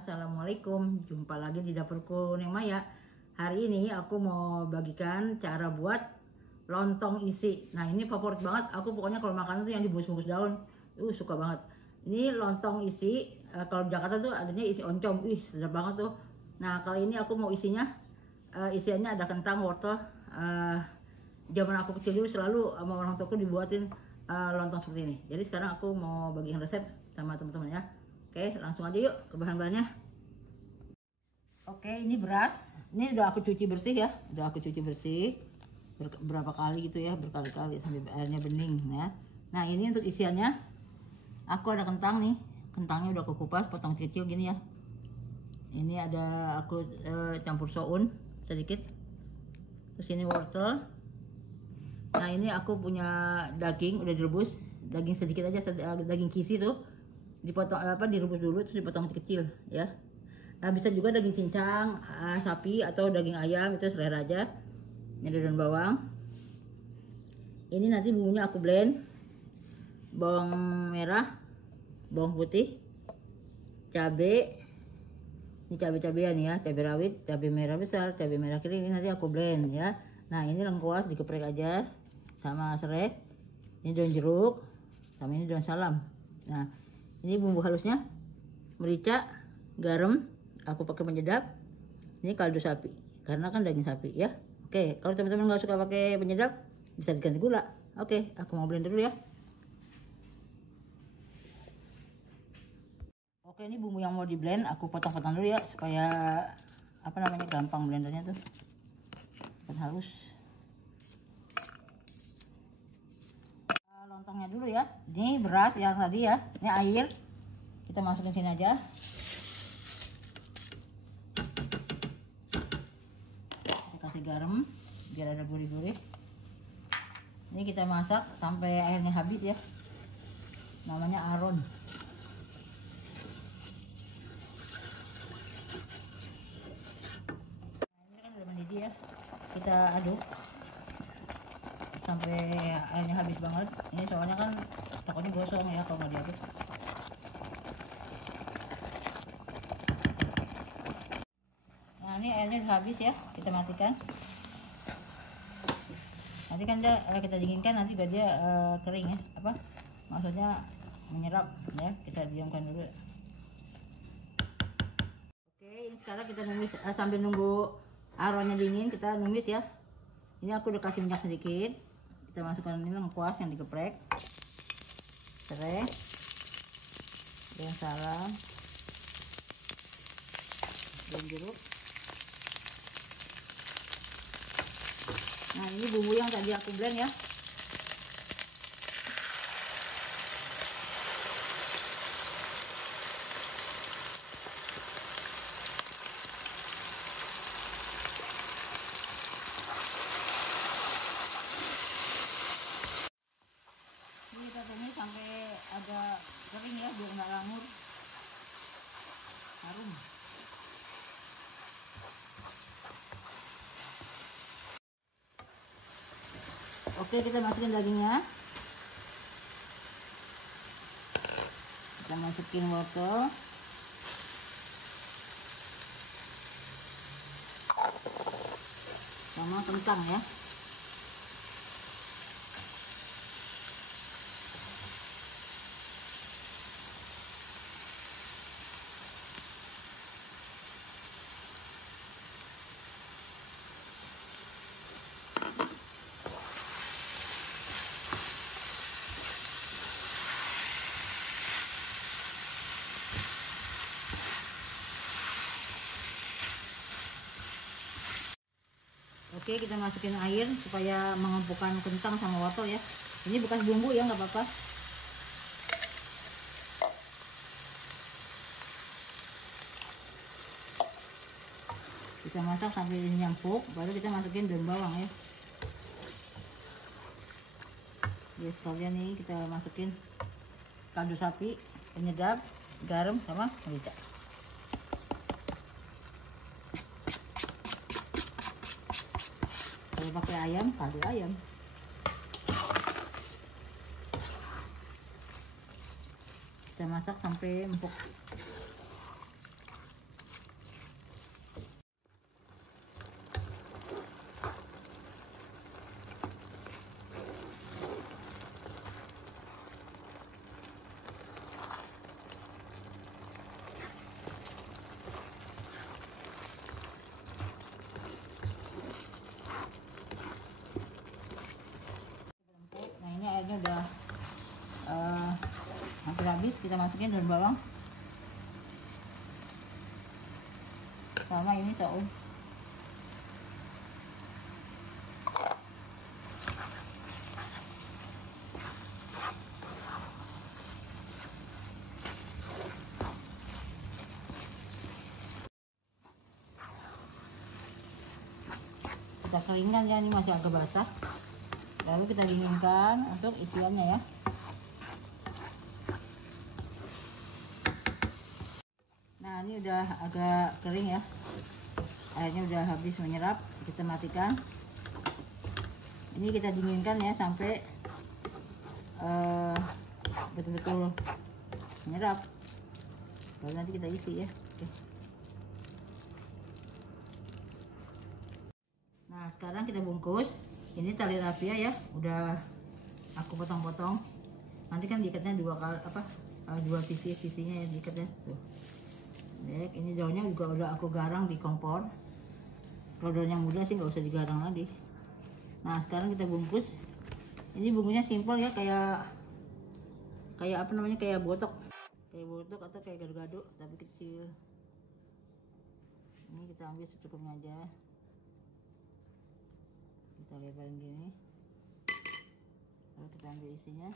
Assalamualaikum, jumpa lagi di dapurku Neng Maya. Hari ini aku mau bagikan cara buat lontong isi. Nah ini favorit banget, aku pokoknya kalau makan tuh yang dibungkus-bungkus daun. Suka banget. Ini lontong isi, kalau di Jakarta tuh adanya isi oncom, sedap banget tuh. Nah kali ini aku mau isinya, isiannya ada kentang, wortel. Zaman aku kecil dulu selalu sama orang tuaku dibuatin lontong seperti ini. Jadi sekarang aku mau bagikan resep sama teman-teman ya. Oke, langsung aja yuk ke bahan-bahannya. Oke, ini beras. Ini udah aku cuci bersih ya. Udah aku cuci bersih berapa kali gitu ya, berkali-kali sampai airnya bening ya. Nah, ini untuk isiannya. Aku ada kentang nih. Kentangnya udah aku kupas potong kecil gini ya. Ini ada aku campur soun sedikit. Terus ini wortel. Nah, ini aku punya daging udah direbus. Daging sedikit aja, daging kisi tuh. Dipotong direbus dulu terus dipotong kecil ya. Nah, bisa juga daging cincang, sapi atau daging ayam, itu selera aja. Ini daun bawang. Ini nanti bumbunya aku blend. Bawang merah, bawang putih, cabai. Ini cabai-cabean ya, cabai rawit, cabai merah besar, cabai merah kering, ini nanti aku blend ya. Nah, ini lengkuas dikeprek aja sama serai. Ini daun jeruk, sama ini daun salam. Nah, ini bumbu halusnya, merica, garam, aku pakai penyedap. Ini kaldu sapi, karena kan daging sapi ya. Oke, kalau teman-teman nggak suka pakai penyedap, bisa diganti gula. Oke, aku mau blend dulu ya. Oke, ini bumbu yang mau di blend, aku potong-potong dulu ya, supaya gampang blendernya tuh, cepat halus. Lontongnya dulu ya. Ini beras yang tadi ya. Ini air. Kita masukin sini aja. Kita kasih garam biar ada gurih-gurih. Ini kita masak sampai airnya habis ya. Namanya aron. Nah, ini kan udah mendidih ya. Kita aduk sampai airnya habis banget. Ini soalnya kan takutnya gosong ya kalau nggak diaduk. Nah, ini airnya udah habis ya, kita matikan. Nanti kan kita dinginkan nanti biar dia kering ya, maksudnya menyerap ya. Kita diamkan dulu. Oke, ini sekarang kita numis sambil nunggu aronnya dingin, kita numis ya. Ini aku udah kasih minyak sedikit. Kita masukkan ini lengkuas yang dikeprek, serai, daun salam, daun jeruk. Nah, ini bumbu yang tadi aku blend ya. Ini kita tumis sampai agak kering ya, biar nggak langur, harum. Oke, kita masukin dagingnya. Kita masukin wortel, sama kentang ya. Oke, kita masukin air supaya mengempukan kentang sama wortel ya. Ini bekas bumbu ya, nggak apa-apa. Kita masak sampai ini nyampuk, baru kita masukin daun bawang ya. Ya sekalian nih kita masukin kaldu sapi, penyedap, garam sama merica. Kalau pakai ayam, kaldu ayam. Kita masak sampai empuk. kita masukin daun bawang sama ini saus. Kita keringkan ya, ini masih agak basah. Lalu kita dinginkan untuk isiannya ya. Nah, ini udah agak kering ya, airnya udah habis menyerap. Kita matikan. Ini kita dinginkan ya sampai betul-betul menyerap. Lalu nanti kita isi ya. Oke. Nah, sekarang kita bungkus. Ini tali rafia ya, udah aku potong-potong. Nanti kan diikatnya dua kali, dua sisinya ya diikatnya tuh. Baik, ini daunnya juga udah aku garang di kompor. Kalau daun yang muda sih nggak usah digarang lagi. Nah, sekarang kita bungkus. Ini bungkusnya simpel ya, kayak apa namanya, kayak botok atau kayak gado-gado tapi kecil. Ini kita ambil secukupnya aja. Kita lebarin gini, lalu kita ambil isinya.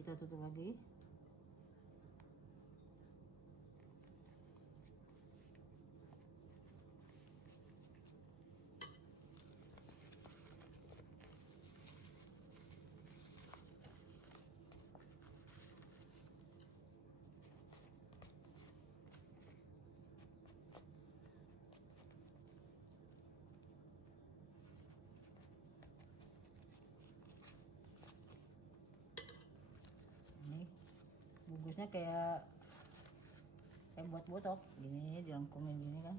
Kita tutup lagi. Ini bungkusnya kayak buat botok gini, dilengkungin gini kan,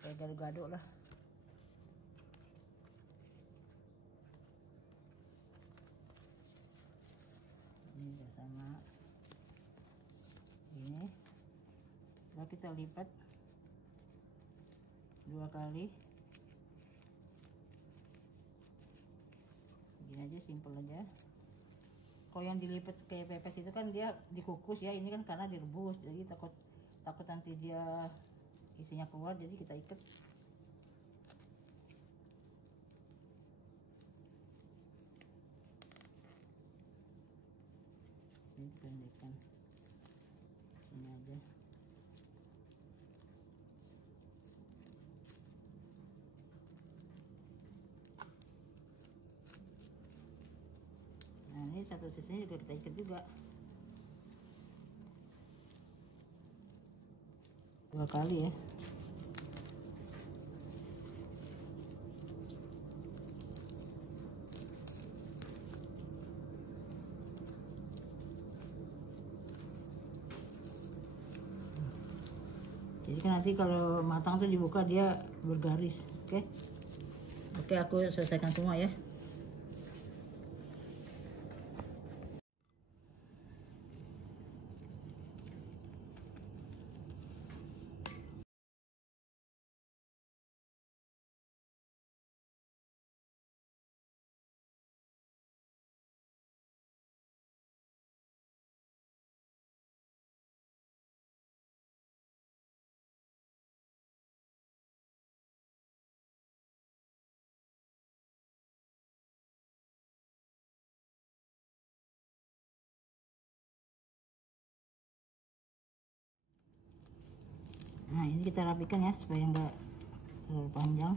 kayak gado-gado lah. Ini udah sama ini. Lalu kita lipat 2 kali gini aja, simple aja. Kalau yang dilipat kayak pepes itu kan dia dikukus ya, ini kan karena direbus, jadi takut nanti dia isinya keluar, jadi kita ikat. Ini pendekkan ini aja. Nah, ini satu sisinya juga kita ikat juga 2 kali ya. Jadi kan nanti kalau matang tuh dibuka dia bergaris. Oke, aku selesaikan semua ya. Nah, ini kita rapikan ya supaya enggak terlalu panjang.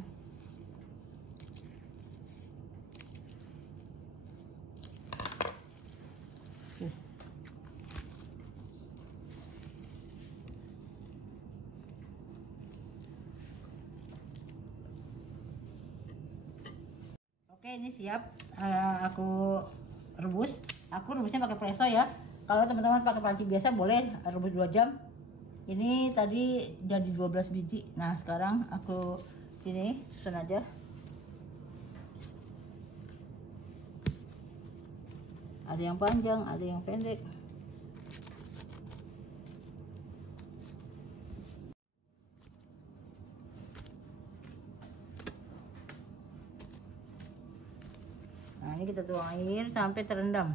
Oke, ini siap. Aku rebus. Aku rebusnya pakai presso ya. Kalau teman-teman pakai panci biasa boleh rebus 2 jam. Ini tadi jadi 12 biji. Nah, sekarang aku sini susun aja. Ada yang panjang, ada yang pendek. Nah, Nah, ini kita tuang air sampai terendam.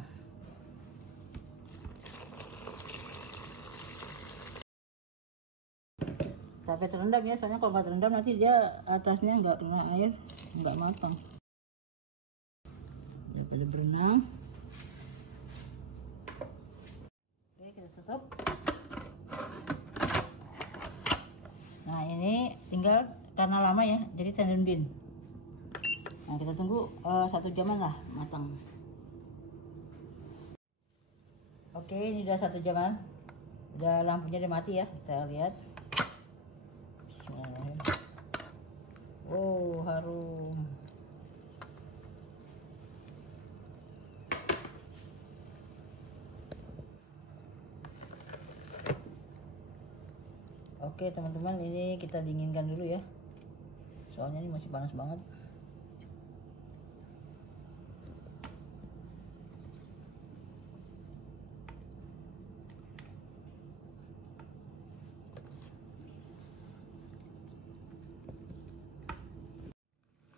Sampai terendam ya, soalnya kalau nggak terendam nanti dia atasnya nggak kena air, nggak matang. Daripada berenang. Oke, kita tutup. Nah, ini tinggal karena lama ya, jadi tendon bin. Nah, kita tunggu 1 jaman lah matang. Oke, ini udah 1 jaman. Udah lampunya udah mati ya, kita lihat. Bismillahirrahmanirrahim. Wow, harum. Oke teman-teman, ini kita dinginkan dulu ya, soalnya ini masih panas banget.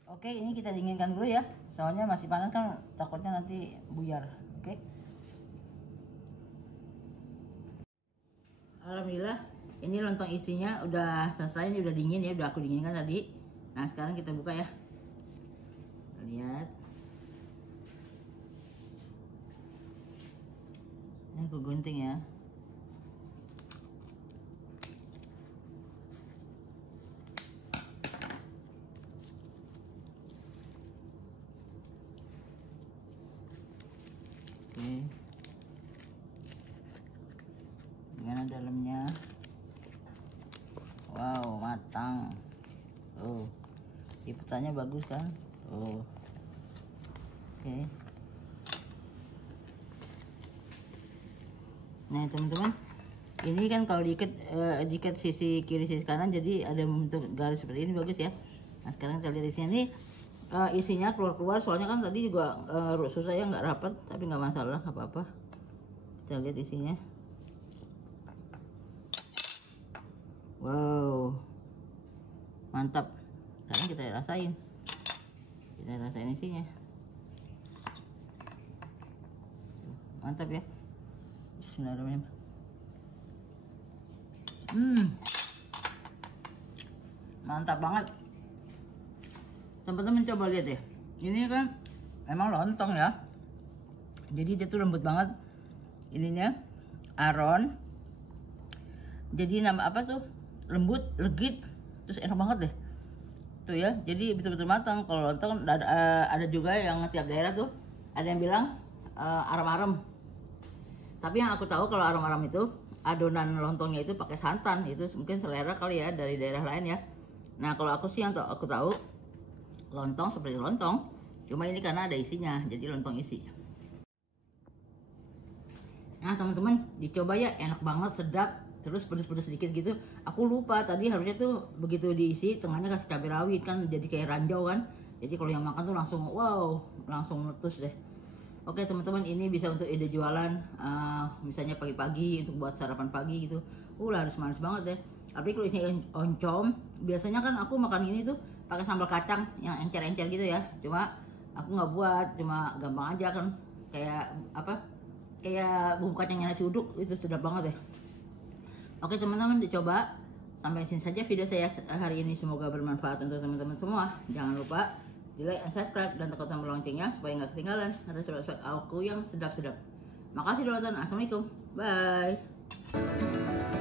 Oke, ini kita dinginkan dulu ya, soalnya masih panas kan, takutnya nanti buyar. Oke. Alhamdulillah, ini lontong isinya udah selesai, ini udah dingin ya, udah aku dinginkan tadi. Nah, sekarang kita buka ya. Lihat. Ini aku gunting ya. Oke. Gimana dalamnya? Wow, matang. Oh, liputannya bagus kan? Oh, oke. Nah teman-teman, ini kan kalau diikat sisi kiri sisi kanan, jadi ada bentuk garis seperti ini, bagus ya. Nah sekarang kita lihat di sini, isinya keluar-keluar, soalnya kan tadi juga susah ya, nggak rapat, tapi nggak masalah, nggak apa-apa. Kita lihat isinya. Wow, mantap. Sekarang kita rasain isinya. Mantap ya. Bismillahirrahmanirrahim. Mantap banget. Teman-teman coba lihat ya. Ini kan emang lontong ya, jadi dia tuh lembut banget ininya, aron. Jadi nama apa tuh, lembut, legit, terus enak banget deh tuh ya. Jadi betul-betul matang. Kalau lontong ada juga yang tiap daerah tuh ada yang bilang aram-aram, tapi yang aku tahu kalau aram-aram itu adonan lontongnya itu pakai santan. Itu mungkin selera kali ya dari daerah lain ya. Nah kalau aku sih yang aku tahu lontong seperti lontong, cuma ini karena ada isinya, jadi lontong isi. Nah teman-teman, dicoba ya, enak banget, sedap. Terus pedes-pedes sedikit gitu. Aku lupa tadi, harusnya tuh begitu diisi tengahnya kasih cabai rawit kan, jadi kayak ranjau kan. Jadi kalau yang makan tuh langsung wow, langsung meletus deh. Oke teman-teman, ini bisa untuk ide jualan, misalnya pagi-pagi untuk buat sarapan pagi gitu. Harus manis banget deh. Tapi kalau isinya oncom, biasanya kan aku makan ini tuh pakai sambal kacang yang encer-encer gitu ya. Cuma aku nggak buat, cuma gampang aja kan. Kayak apa? Kayak bumbu kacangnya nasi uduk, itu sedap banget deh. Oke teman-teman, dicoba. Sampai sini saja video saya hari ini, semoga bermanfaat untuk teman-teman semua. Jangan lupa di like dan subscribe dan tekan tombol loncengnya supaya nggak ketinggalan ada surat-surat aku yang sedap-sedap. Makasih sudah nonton. Assalamualaikum, bye.